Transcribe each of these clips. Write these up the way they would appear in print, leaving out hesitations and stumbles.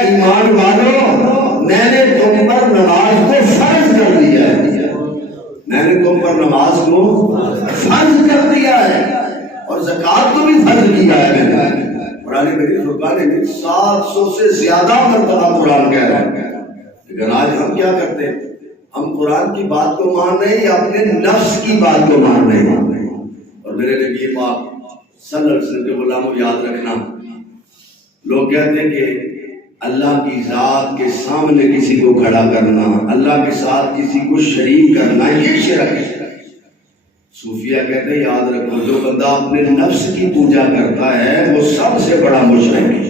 ایمان والوں میں نے تم پر نماز کو فرض کر دیا ہے، میں نے تم پر نماز کو فرض کر دیا ہے اور زکوٰۃ کو بھی فرض کیا ہے میں نے۔ قرآن مجید فرقان میں 700 سے زیادہ مرتبہ قرآن کہہ رہا ہے، لیکن آج ہم کیا کرتے ہیں؟ ہم قرآن کی بات کو مان رہے ہیں یا اپنے نفس کی بات کو مان رہے ہیں؟ اور میرے نبی پاک صلی اللہ علیہ وسلم کے غلاموں یاد رکھنا، لوگ کہتے ہیں کہ اللہ کی ذات کے سامنے کسی کو کھڑا کرنا، اللہ کے ساتھ کسی کو شریک کرنا، یہ شرک ہے۔ صوفیہ کہتے ہیں یاد رکھو، جو بندہ اپنے نفس کی پوجا کرتا ہے وہ سب سے بڑا مشرک ہے۔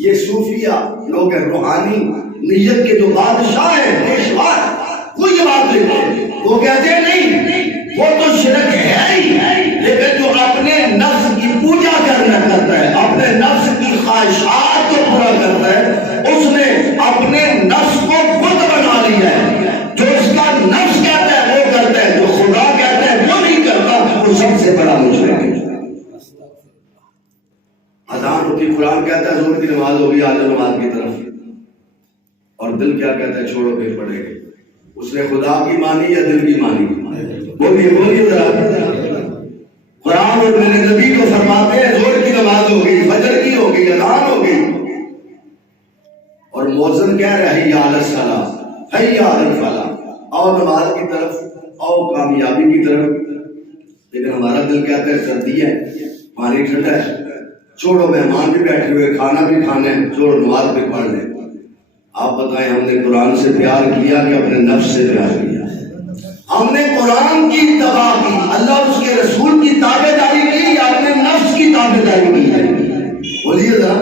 یہ صوفیہ لوگ ہیں، روحانی نیت کے جو بادشاہ ہیں، پیشوا، وہ یہ بات لیتے ہیں، وہ کہتے ہیں نہیں وہ تو شرک ہے ہی، لیکن جو اپنے نفس کی پوجا کرتا ہے، اپنے نفس کی خواہشات کو پورا کرتا ہے، اس نے اپنے نفس کو بت بنا لیا ہے۔ جو اس کا نفس کہتا ہے وہ کرتا ہے، جو خدا کہتا ہے وہ نہیں کرتا، وہ سب سے بڑا مشرک ہے۔ اذان ہوتی، قرآن کہتا ہے زور کی نماز ہوگی، آ جاؤ نماز کی طرف، اور دل کیا کہتا ہے؟ چھوڑو پھر پڑے گے۔ اس نے خدا کی مانی یا دل کی مانی؟ بولیے ذرا۔ قرآن اور میرے نبی کو فرماتے ہیں زور کی نماز ہوگی، فجر کی ہوگی، اذان ہوگی، اور مؤذن کہہ رہا ہے حی علی الصلاۃ، حی علی الفلاح، آؤ نماز کی طرف، آؤ کامیابی کی طرف، لیکن ہمارا دل کہتا ہے سردی ہے، پانی ٹھنڈا ہے، چھوڑو مہمان بھی بیٹھے ہوئے، کھانا بھی کھانا ہے، چھوڑو نماز بھی پڑھ لیں۔ آپ بتائیں ہم نے قرآن سے پیار کیا کہ اپنے نفس سے پیار کیا؟ ہم نے قرآن کی اتباع کی، اللہ اور اس کے رسول کی تابع داری کی، یا اپنے نفس کی تابع داری کی ہے؟ بولیے ذرا۔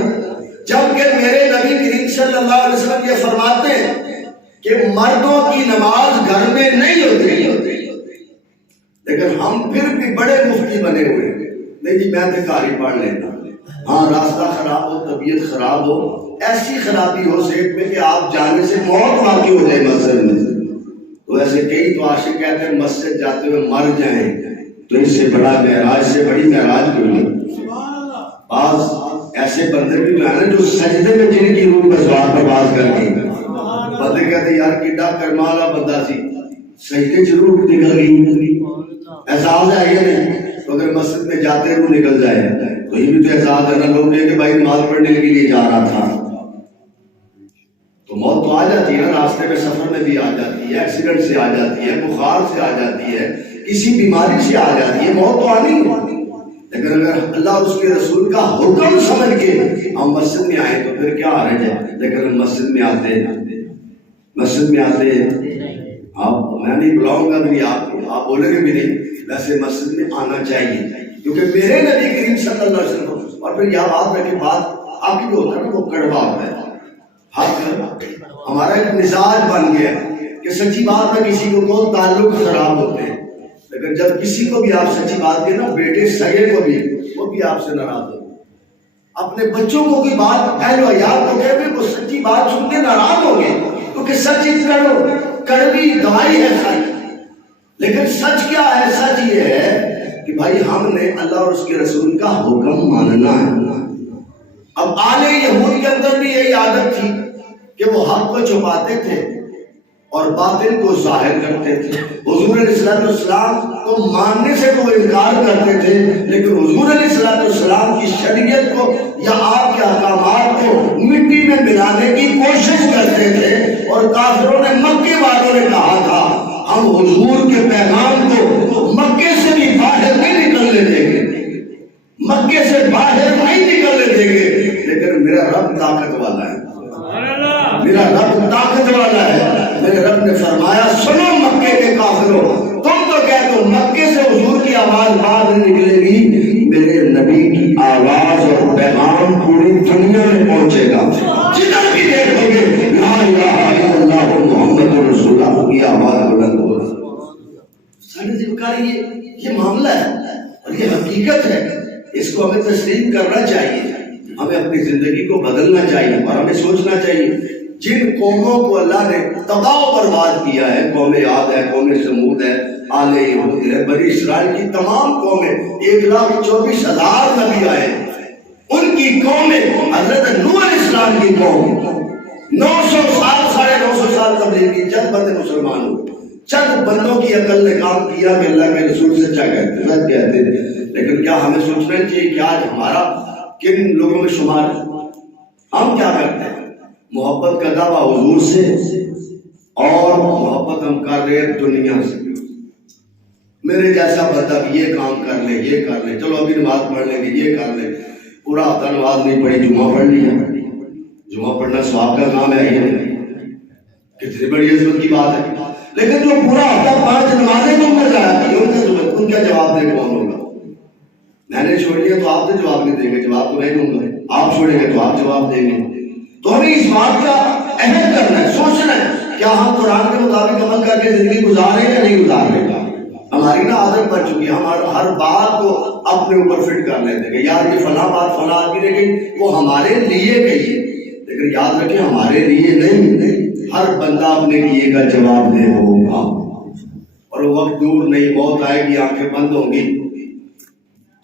جبکہ میرے نبی کریم صلی اللہ علیہ وسلم یہ فرماتے ہیں کہ مردوں کی نماز گھر میں نہیں ہوتی، لیکن ہم پھر بھی بڑے مفتی بنے ہوئے، نہیں جی میں بھکاری پڑھ لیتا، ہاں راستہ خراب ہو، طبیعت خراب ہو، ایسی خرابی ہو صحت میں کہ آپ جانے سے موت واقع ہو جائے مسجد میں، تو ایسے کئی تو عاشق کہتے ہیں مسجد جاتے ہوئے مر جائیں، تو اس سے بڑا معراج سے بڑی معراج کیوں نہیں؟ بعض ایسے بندے بھی تو ہیں جو سجدے میں جن کی روح پر سوال پر بات کر گئی، بندے کہتے ہیں یار کڈا کرمالا بندہ سی، سجدے ضرور نکل گئی، احساس ہے یہ نہیں؟ تو اگر مسجد میں جاتے روح نکل جائے تو یہ بھی تو احساس ہے نا، لوگ یہ کہ بھائی نماز پڑھنے کے لیے جا رہا تھا، تو موت تو آ جاتی ہے نا، راستے میں سفر میں بھی آ جاتی ہے، ایکسیڈنٹ سے آ جاتی ہے، بخار سے آ جاتی ہے، کسی بیماری سے آ جاتی ہے، موت تو آنی ہے۔ لیکن اگر اللہ اور اس کے رسول کا حکم سمجھ کے ہم مسجد میں آئے تو پھر کیا حرج ہے؟ لیکن ہم مسجد میں آتے ہیں، آپ میں نہیں بلاؤں گا بھی آپ کو، آپ بولیں گے بھی نہیں، ویسے مسجد میں آنا چاہیے، کیونکہ میرے نبی کریم صلی اللہ علیہ وسلم، اور پھر یہ بات ہے کہ بات آپ کی جو ہوتا ہے نا وہ کڑوا ہوتا ہے، ہمارا ایک مزاج بن گیا کہ سچی بات میں کسی کو بہت تعلق خراب ہوتے ہیں، لیکن جب کسی کو بھی آپ سچی بات کہیں نا، بیٹے سگے کو بھی، وہ بھی آپ سے ناراض ہوتے ہیں، اپنے بچوں کو کوئی بات اہل و عیال کو کہتے ہیں وہ سچی بات سن کے ناراض ہو گئے، کیونکہ سچ کڑوی دوائی ہے سچ، لیکن سچ کیا ہے؟ سچ یہ ہے کہ بھائی ہم نے اللہ اور اس کے رسول کا حکم ماننا ہے۔ اب آل یہود کے اندر بھی یہی عادت تھی کہ وہ حق کو چھپاتے تھے اور باطل کو ظاہر کرتے تھے، حضور علیہ السلام کو ماننے سے وہ انکار کرتے تھے، لیکن حضور علیہ السلام کی شریعت کو یا آپ کے احکامات کو مٹی میں ملانے کی کوشش کرتے تھے، اور کافروں نے، مکے والوں نے کہا تھا ہم حضور کے پیغام کو مکے سے بھی باہر نہیں نکلنے دیں گے، مکے سے باہر نہیں نکلنے دیں گے، لیکن میرا رب طاقت والا ہے، میرا رب طاقت والا ہے۔ میرے رب نے فرمایا سنو مکے کے کافروں، تم تو کہتے ہو مکے سے حضور کی آواز باہر نہیں نکلے گی، میرے نبی کی آواز اور پیغام پوری دنیا میں پہنچے گا، جدھر بھی دیکھو گے لا الہ الا اللہ محمد رسول اللہ کی آواز بلند ہوگی۔ سارے ذمکاری یہ معاملہ ہے اور یہ حقیقت ہے، اس کو ہمیں تسلیم کرنا چاہیے، ہمیں اپنی زندگی کو بدلنا چاہیے، اور ہمیں سوچنا چاہیے جن قوموں کو اللہ نے تباہ و برباد کیا ہے، قوم عاد ہے، قوم سمود ہے، آل یہود ہے، بنی اسرائیل کی تمام قومیں، 1,24,000 نبی آئے، ان کی قومیں حضرت نوح علیہ السلام کی کی قوم، 900 سال 950 سال تبلیغ کی، چند بندے مسلمان ہوئے، چند بندوں کی عقل نے کام کیا کہ اللہ کے رسول سچا کہتے تھے. لیکن کیا ہمیں سوچنا چاہیے کہ آج ہمارا کن لوگوں میں شمار ہے؟ ہم کیا کرتے ہیں؟ محبت کا دعویٰ حضور سے اور محبت ہم کر رہے ہیں دنیا سے. میرے جیسا بندہ بھی یہ کام کر لے، یہ کر لے، چلو ابھی نماز پڑھ لیں گے، یہ کر لیں، پورا ہفتہ نماز نہیں پڑھی، جمعہ پڑھ لیا. جمعہ پڑھنا ثواب کا کام ہے، یہ کتنی بڑی عزت کی بات ہے. لیکن جو پورا ہفتہ 5 نمازیں تم نے ضائع کی، ان کا جواب دے کون ہوگا؟ میں نے چھوڑ لیا تو آپ تو جواب نہیں دیں گے، جواب تو نہیں دوں گا. آپ چھوڑیں گے تو آپ جواب دیں گے. تو ہمیں اس بات کا عہد کرنا ہے، سوچنا ہے کیا ہم قرآن کے مطابق عمل کر کے زندگی گزارے یا نہیں گزارے. ہماری نا عادت بن چکی ہے، ہمارا ہر بات کو اپنے اوپر فٹ کر لیتے ہیں. یار یہ فلاں بات فلاں آدمی نے کہی، وہ ہمارے لیے کہی، لیکن یاد رکھیں ہمارے لیے نہیں. ہر بندہ اپنے لیے کا جواب دے ہوگا، اور وقت دور نہیں، موت آئے گی، آنکھیں بند ہوں گی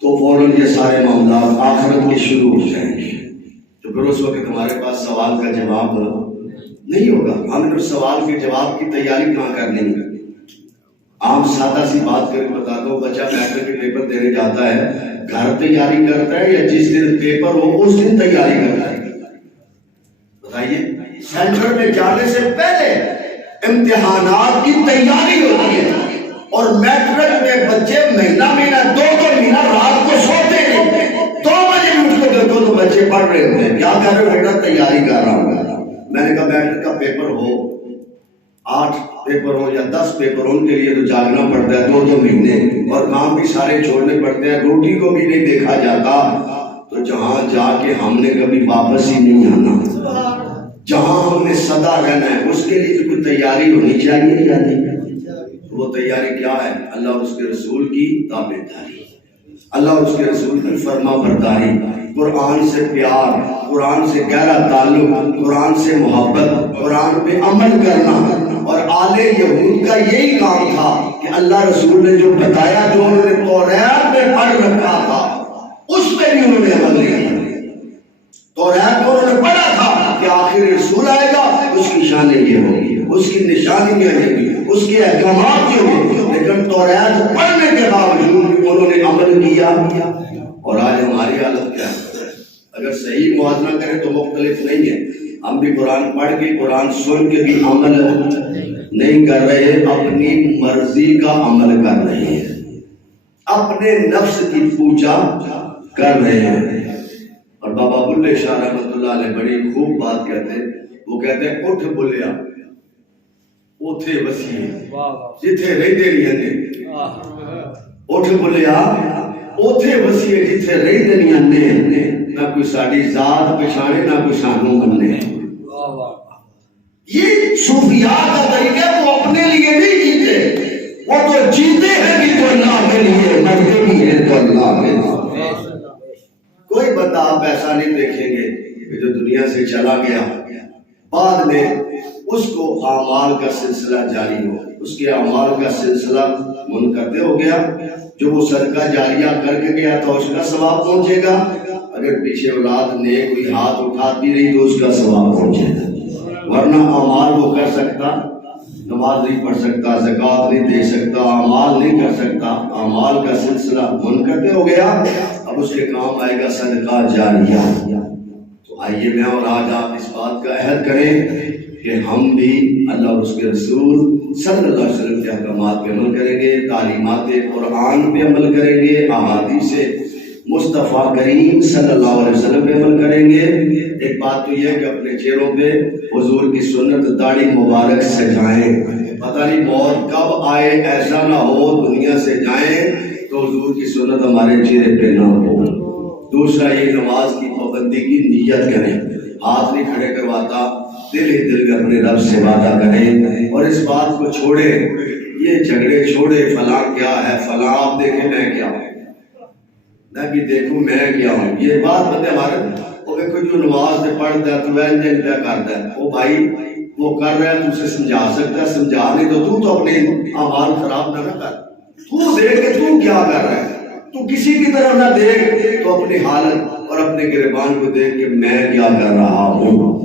تو فوراً یہ سارے معاملات آخرت کے شروع ہو جائیں گے. تو پھر اس وقت ہمارے پاس سوال کا جواب نہیں ہوگا. ہم نے اس سوال کے جواب کی تیاری کہاں کرنی ہے؟ عام سادہ سی بات کر کے بتاتا ہوں، بچہ میٹرک کے پیپر دینے جاتا ہے، گھر تیاری کرتا ہے یا جس دن پیپر ہو اس دن تیاری کرتا ہے؟ بتائیے. سینٹر میں جانے سے پہلے امتحانات کی تیاری ہوتی ہے، اور میٹرک میں بچے مہینہ 2 مہینہ رات کو سوتے نہیں. 2 بجے اٹھ کے دیکھو تو بچے پڑھ رہے ہوتے ہیں. کیا کہہ رہے ہو بیٹا؟ تیاری کر رہا ہوں. میں نے کہا میٹرک کا پیپر ہو، 8 پیپر ہو یا 10 پیپر، ان کے لیے تو جاگنا پڑتا ہے 2 مہینے، اور کام بھی سارے چھوڑنے پڑتے ہیں، روٹی کو بھی نہیں دیکھا جاتا. تو جہاں جا کے ہم نے کبھی واپس ہی نہیں آنا، جہاں ہم نے سدا رہنا ہے، اس کے لیے بھی کوئی تیاری ہونی چاہیے یا نہیں؟ وہ تیاری کیا ہے؟ اللہ اور اس کے رسول کی تابعداری، اللہ اور اس کے رسول کی فرما برداری، قرآن سے پیار، قرآن سے گہرا تعلق، قرآن سے محبت، قرآن پہ عمل کرنا. اور آل یہود کا یہی کام تھا کہ اللہ رسول نے جو بتایا، جو انہوں نے توریت میں پڑھ رکھا تھا، اس پہ بھی انہوں نے عمل نہیں کیا. توریت کو انہوں نے پڑھا تھا کہ آخر رسول آئے گا، اس کی شانیں یہ ہوگی، اس کی نشانیاں یہ ہوگی، اس کے احکامات یہ ہوں. لیکن توریت پڑھنے کے باوجود بھی انہوں نے عمل کیا. اور آج ہماری حالت کیا ہے؟ اگر صحیح موازنہ کریں تو مختلف نہیں ہے. ہم بھی قرآن پڑھ کے، قرآن سن کے بھی عمل نہیں کر رہے، اپنی مرضی کا عمل کر رہے ہیں، اپنے نفس کی پوجا کر رہے ہیں. اور بابا بلے شاہ رحمۃ اللہ علیہ بڑی خوب بات کہتے ہیں. وہ کہتے ہیں اٹھ بولیا اوتھے وسیع جتھے رہتے نہیں، اٹھ بولیا اوتھے وسیع جتھے رہتے نہیں، نہ کوئی ساری ذات پچھانے نہ کوئی سانوں مننے. یہ صوفیاء کا طریقہ، وہ اپنے لیے نہیں جیتے، وہ تو جیتے ہیں بھی تو اللہ کے لیے، مرتے بھی ہیں تو اللہ کے لیے. کوئی بندہ آپ ایسا نہیں دیکھیں گے کہ جو دنیا سے چلا گیا بعد میں اس کو اعمال کا سلسلہ جاری ہو، اس کے اعمال کا سلسلہ منقطع ہو گیا. جو وہ صدقہ جاریہ کر کے گیا تھا اس کا ثواب پہنچے گا، اگر پیچھے اولاد نے کوئی ہاتھ اٹھاتی رہی تو اس کا ثواب پہنچے گا. ورنہ اعمال وہ کر سکتا، نماز نہیں پڑھ سکتا، زکوٰۃ نہیں دے سکتا، اعمال نہیں کر سکتا، اعمال کا سلسلہ منقطع ہو گیا. اب اس کے کام آئے گا صدقہ جاریہ. تو آئیے میں اور آج آپ اس بات کا عہد کریں کہ ہم بھی اللہ اور اس کے رسول صلی اللہ علیہ وسلم کے احکامات پہ عمل کریں گے، تعلیمات قرآن پہ عمل کریں گے، احادیث مصطفیٰ کریم صلی اللہ علیہ وسلم پہ عمل کریں گے. ایک بات تو یہ ہے کہ اپنے چہروں پہ حضور کی سنت داڑھی مبارک سجائیں. پتہ نہیں موت کب آئے، ایسا نہ ہو دنیا سے جائیں تو حضور کی سنت ہمارے چہرے پہ نہ ہو. دوسرا یہ نماز کی پابندی کی نیت کریں، ہاتھ نہیں کھڑے کرواتا، دل ہی دل میں اپنے رب سے وعدہ کریں. اور اس بات کو چھوڑے، یہ جھگڑے چھوڑے، فلاں کیا ہے، فلاں آپ دیکھیں میں کیا ہوں، میں بھی دیکھوں میں کیا ہوں. یہ بات بندے ہمارے وہ دیکھو جو نماز سے پڑھتا ہے تو وینجن پہ کرتا ہے، وہ بھائی وہ کر رہا ہے تو اسے سمجھا سکتا ہے، سمجھا نہیں تو اپنے اعمال خراب نہ کر. تو دیکھ کہ تو کیا کر رہا ہے، تو کسی کی طرف نہ دیکھ، تو اپنی حالت اور اپنے گریبان کو دیکھ کہ میں کیا کر رہا ہوں.